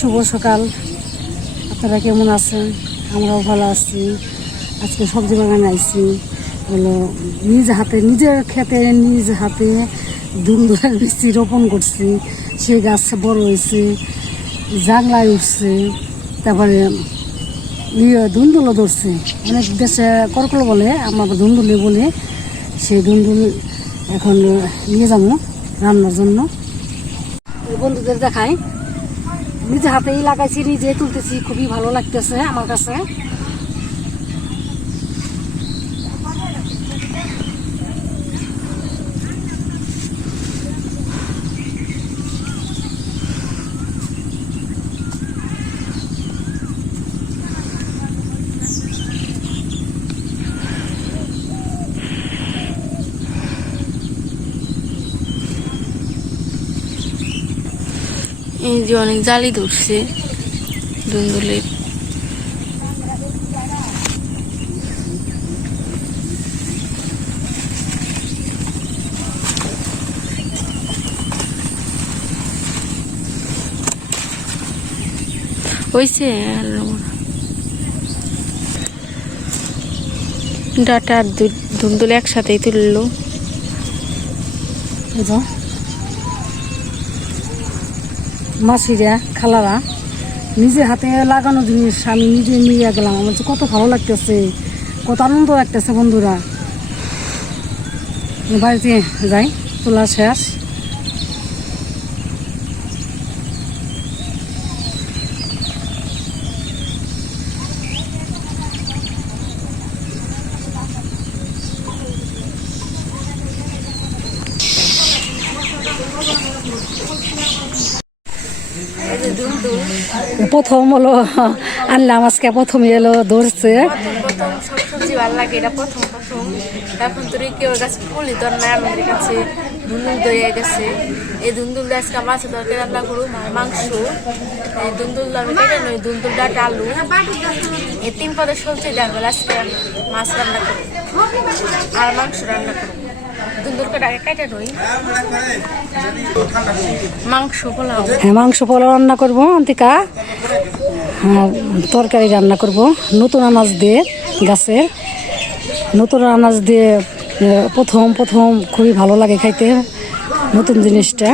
শুভ সকাল। আপনারা কেমন আছেন? আমরাও ভালো আছি। আজকে সবজি বাগানে আইছি। হলো নিজ হাতে, নিজের খেতে, নিজ হাতে ধুমধুলের বৃষ্টি রোপণ করছি। সেই গাছ বড় হয়েছে জাংলায় উঠছে, তারপরে ইয়ে ধুন্দুলও ধরছে। অনেক দেশে করকল বলে, আমরা ধুন্দুলি বলে। সেই ধুন্দুল এখন নিয়ে যাব রান্নার জন্য। বন্ধুদের দেখাই। নিজে হাতেই লাগাইছি নিজে তুলতেছি খুবই ভালো লাগতেছে আমার কাছে। এই যে অনেক জালি ধরছে। দুন্দুলের হয়েছে ডাটা আর ধুন্দুল একসাথেই তুললো এই তো মাসিরা, খালারা, নিজে হাতে লাগানো জিনিস, আমি নিজে নিয়ে গেলাম। আমার কত ভালো লাগতেছে, কত আনন্দ লাগতেছে বন্ধুরা। বাড়িতে যাই, তোলা শেষ। প্রথম হলো, আনলাম, আজকে প্রথমে এলো, ধরছে। সবজি ভালো লাগে, এটা প্রথম প্রথম। এখন কেউ তোর না গেছে। এই দিয়ে আজকে মাছ রান্না মাংস। এই আলু। তিন সবজি মাছ রান্না আর মাংস রান্না করু হ্যাঁ মাংস পোলাও রান্না করব অন্তিকা। আর তরকারি রান্না করব। নতুন আনাজ দিয়ে গাছের নতুন আনাজ দিয়ে প্রথম প্রথম খুবই ভালো লাগে খাইতে নতুন জিনিসটা।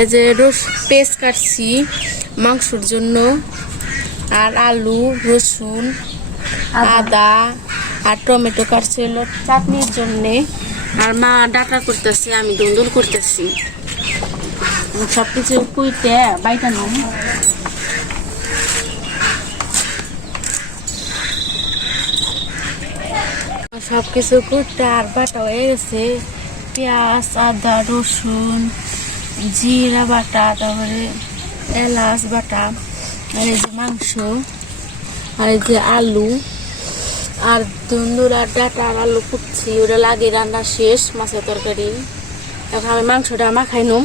এই যে রস পেস্ট কাটছি মাংসর জন্য আর আলু রসুন আদা আর টমেটো কাটছে হলো চাটনির জন্যে। আর মা ডাটা করতেছে আমি দুন্দুল করতেছি। সব কিছু কুইতে বাইটা নুন সব কিছু কুটতে আর বাটা হয়ে গেছে। পেঁয়াজ আদা রসুন জিরা বাটা তারপরে এলাচ বাটা আর এই যে মাংস আর এই যে আলু। আর দুন্দুর আর ডাটা আর আলু কুটছি ওটা লাগে রান্না শেষ, মাছের তরকারি। এখন আমি মাংসটা মাখাই নুম।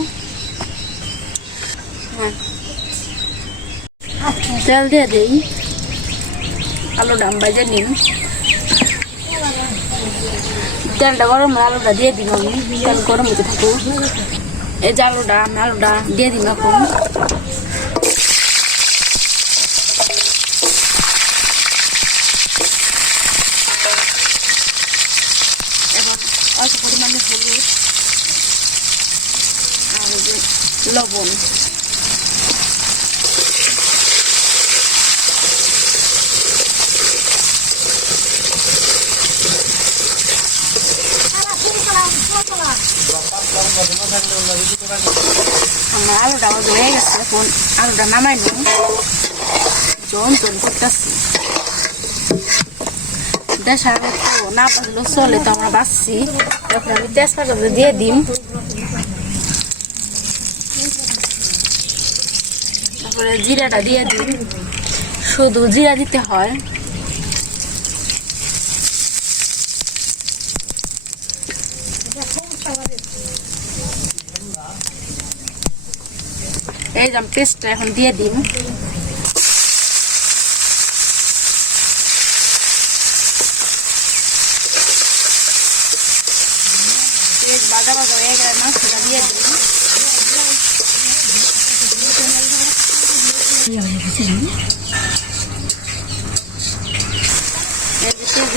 হ্যাঁ। তেল দিয়ে দিই। আলু ডাম বাজে নিন তেলটা গরম আলুটা দিয়ে দিন আমি। তেল গরম হতে থাকুক। এই যে আলুটা, আমি আলুটা দিয়ে দিন এখন অল্প পরিমাণে হলুদ আর এই যে লবণ আলুটা হয়ে গেছে আলুটা নামাই না চলে তো আমরা বাঁচছি। দিয়ে তারপরে জিরাটা দিয়ে দিন শুধু জিরা দিতে হয়। এই যে পেস্টটা এখন দিয়ে দিন বাজা বাজা হয়ে গেলে মাংসটা দিয়ে দিন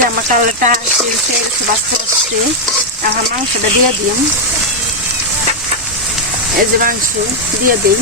আমার বাঁচতে বাঁচতে এখন মাংসটা দিয়ে দিন এই যে মাংস দিয়ে দিন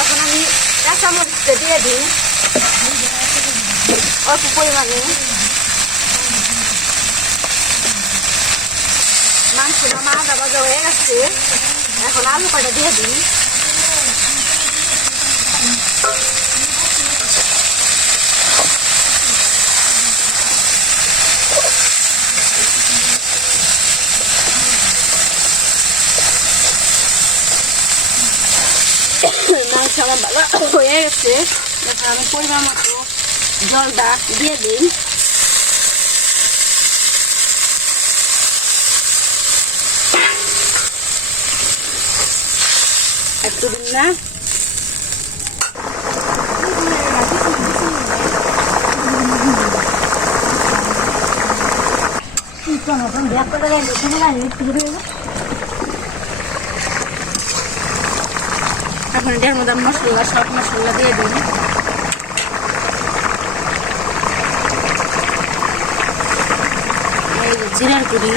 এখন আমি কাঁচামরিচটা দিয়ে দিই। অল্প পরিমাণে। মাংসটা মা ভাজা হয়ে গেছে। এখন আলু কাটা দিয়ে দিই। আমার ভালো হয়ে গেছে। এখন আমি পরিমাণ মতো জলটা দিয়ে দিই। একটু দিন না। এখন এটার মধ্যে মশলা, সব মশলা দিয়ে যে জিরার গুঁড়ি,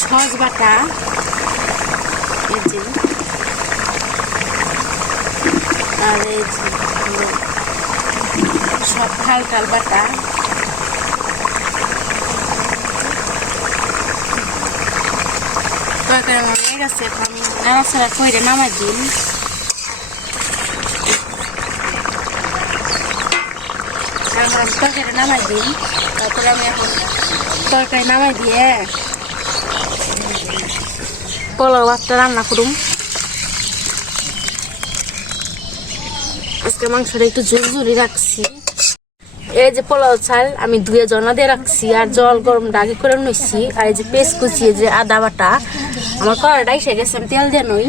সস বাটা, এই যে। আর এই সব খাল টাল বাটা। তরকারি আমার আমি নাড়াচাড়া পোলাও রান্না করুম মাংসটা একটু রাখছি এই যে পোলাও চাল আমি ধুয়ে জনা দিয়ে রাখছি আর জল গরম ডাকি করে নিচ্ছি আর এই যে পেস্ট কুচিয়ে যে আদা বাটা আমার কড়াটা এসে গেছে, আমি তেল দিয়ে নই।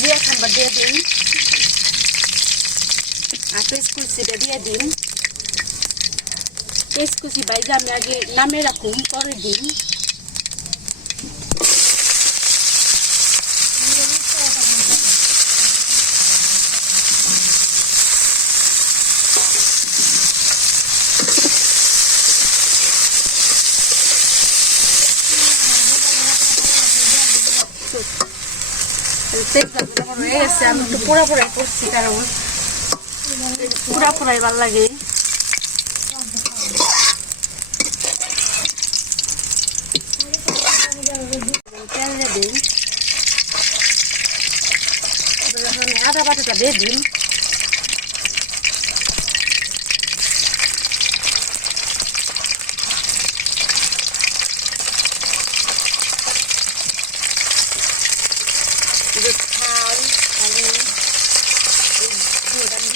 দিয়ে খাবার দিয়ে দিন আর পেস্ট কুচিটা দিয়ে দিন পেস্ট কুচি বাইরে আমি আগে নামে রাখুন, পরে দিন তেজপাতা হয়ে গেছে আমি একটু পোড়া ভালো লাগে। তেল দিয়ে দিন আদা দিয়ে দিন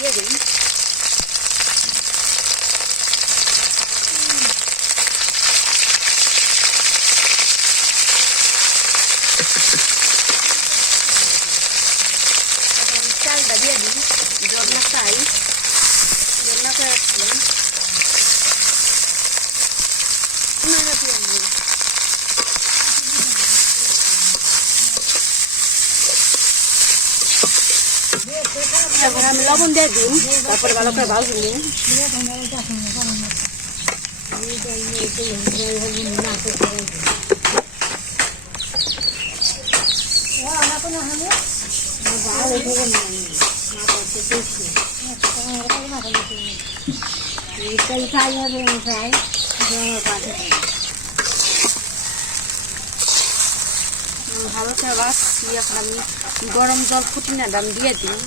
ready. এখন আমি লবণ দিয়ে দিন তারপরে ভালো করে ভাজুন ভালো করে এখন আমি গরম জল ফুটিয়ে দাম দিয়ে দিই।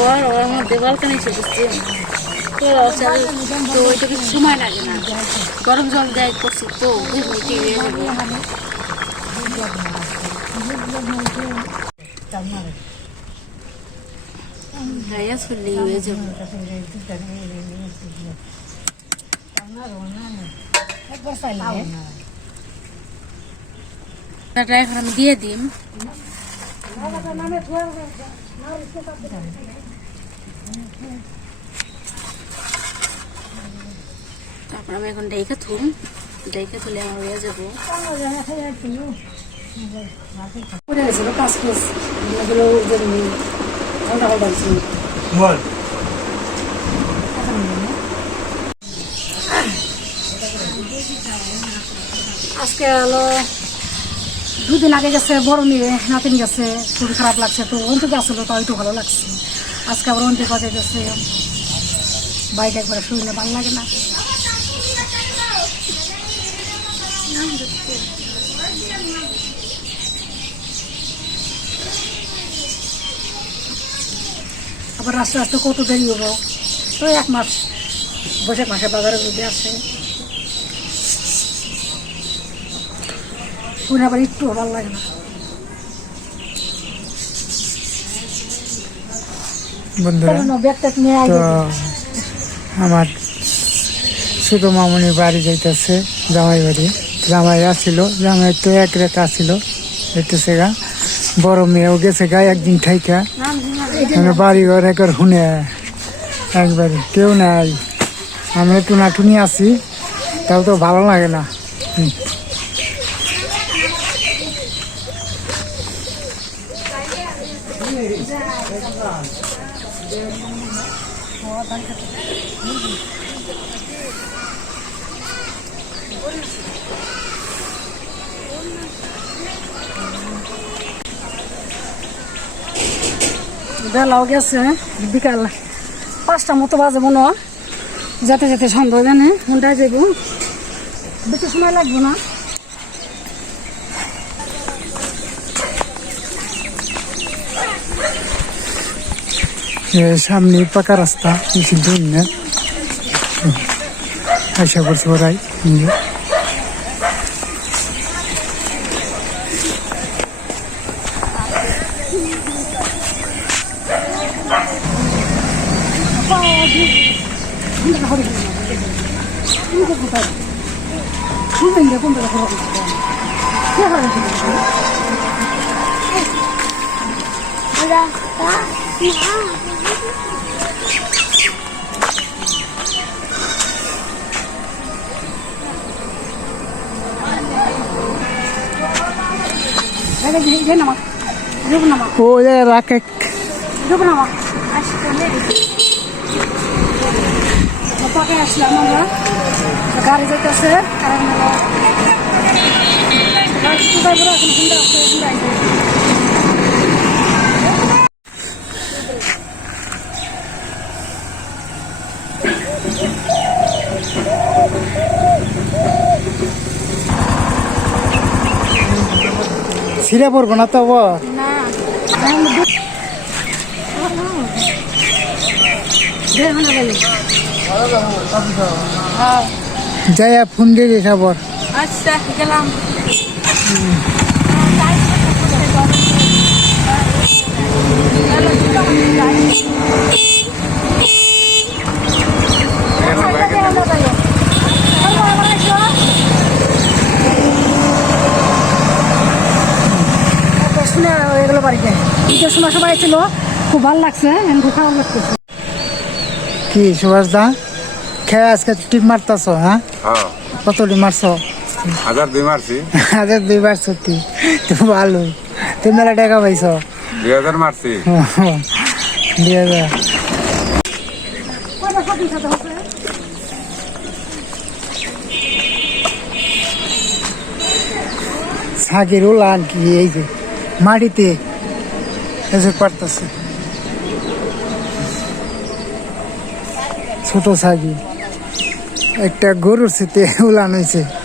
ওর ওর মধ্যে বালকানি ছিল তো তো ওইটা কিছু সময় লাগে না। গরম জল দেয়, করছি তো বুঝলি হয়ে যাবে এখন আমি দিয়ে দিম তারপর আমি এখন ডাইকা থুম। ডাইকা তুলে আমার হয়ে যাব। গেছিল কাজ আজকে হলো দুদিন আগে গেছে, বড় মেয়ে নাতিন গেছে, খুবই খারাপ লাগছে, তো অন্তিক আসলো, তাও একটু ভালো লাগছে। আজকে আবার অন্তিক গেছে বাড়িটা একবার শুনে ভালো লাগে না। আবার আস্তে আস্তে কত দেরি হব তো এক মাস বৈশাখ মাসে বাজারে যদি আসে। শুনে আবার একটু ভালো লাগে না। বন্ধুরা তো আমার ছোট মামনি বাড়ি যাইতেছে জামাই বাড়ি। জামাই আসছিল জামাই তো এক রেখা আসছিল যাইতেছে গা বড় মেয়েও গেছে গা একদিন ঠাইকা বাড়ি ঘর একবার শুনে একবারে কেউ নাই। আমি একটু নাটুনি আছি, তাও তো ভালো লাগে না। হুম। বেলাও গেছে, বিকাল পাঁচটা মতো বাজে মনে। যেতে যেতে সন্ধ্যা জানে ঘন্টায় যাব বেশি সময় লাগবে না। সামনে পাকা রাস্তা বেশি দূর আশা করছি ওরাই নিজে শুনবেন কোনটা খবর কে হবে নামা নামা ও এ রাকে নামা পাকে আসলাম আমরা গাড়ি যেতেছে কারণ হলো গাড়ি কোথায় বড় এখন হুন্ডা আছে আইছে। পড়ব না তো আবার। যাইয়া ফোন দিয়ে দিস আবার। আচ্ছা গেলাম এগুলো বাড়িতে ঈদের সময় সবাই ছিল খুব ভালো লাগছে খারাপ লাগতেছে। কি সুভাষ দা? খেয়ে আজকে টিপ মারতাছ হ্যাঁ? হ্যাঁ। কত টিপ মারছ? হাজার দুই মারছি। হাজার দুইবার সত্যি তো ভালো তুমি মেলা টাকা পাইছ। দুই হাজার মারছি। দুই হাজার। সাকির উলান কি এই যে মাটিতে। এসে পারতেছে। ছোট সাগি একটা গরুর সাথে উলান হয়েছে হয়।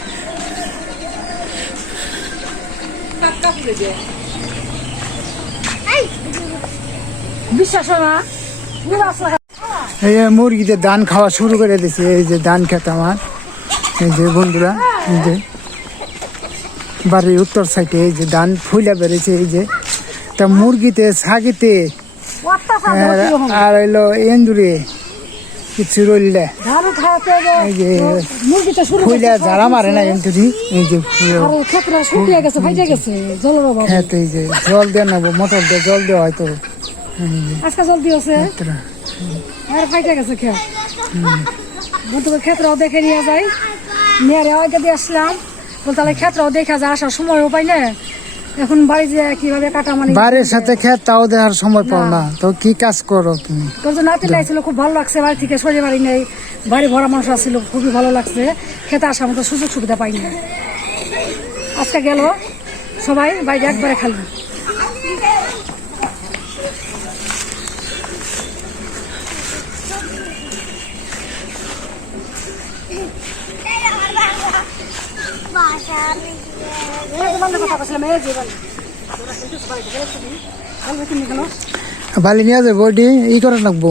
এই যে মুরগিদের ধান খাওয়া শুরু করে দিয়েছে এই যে ধান খেত আমার। এই যে বন্ধুরা এই যে। বাড়ির উত্তর সাইডে এই যে ধান ফুলে বেড়েছে এই যে। তা মুরগিতে ছাগিতে আর- হইল এন্দুরে কিছু রইলে। যারা মারে না এই যে খেত এই যে জল দিয়ে নেব মোটর দিয়ে জল দেওয়া হয়তো আজকে জল দিয়েছে? আর ফাইটে গেছে খেত বলতে ক্ষেত্রেও দেখে নিয়ে যাই। নিয়ে দিয়ে আসলাম। বলতে তাহলে ক্ষেত্রেও দেখা যায় আসার সময়ও পাই না। এখন বাড়ি যে কীভাবে কাটা মানে বাড়ির সাথে খেত তাও দেওয়ার সময় পাও না। তো কি কাজ করো তুমি? তোর যে নাতি লাগছিল খুব ভালো লাগছে বাড়ি থেকে সরে বাড়ি নেই। বাড়ি ভরা মানুষ আসছিল খুবই ভালো লাগছে। খেতে আসার মতো সুযোগ সুবিধা পাইনি আজকে গেল সবাই বাইরে একবারে খালি। কথা বালি নিয়ে যাব ওটি ই করে রাখব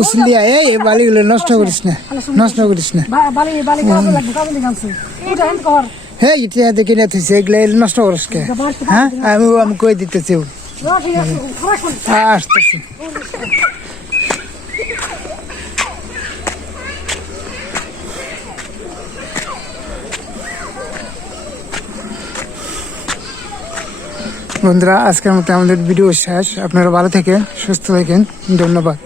উসলিয়া এই বালিগুলো নষ্ট করিস না, নষ্ট করিস না। লাগবে আনছে এটা দেখে নিয়ে তুই এগুলো নষ্ট করিস কে? হ্যাঁ? আমি আমি কই দিতেছি। আসতেছি। বন্ধুরা আজকের মতো আমাদের ভিডিও শেষ। আপনারা ভালো থাকেন সুস্থ থাকেন। ধন্যবাদ।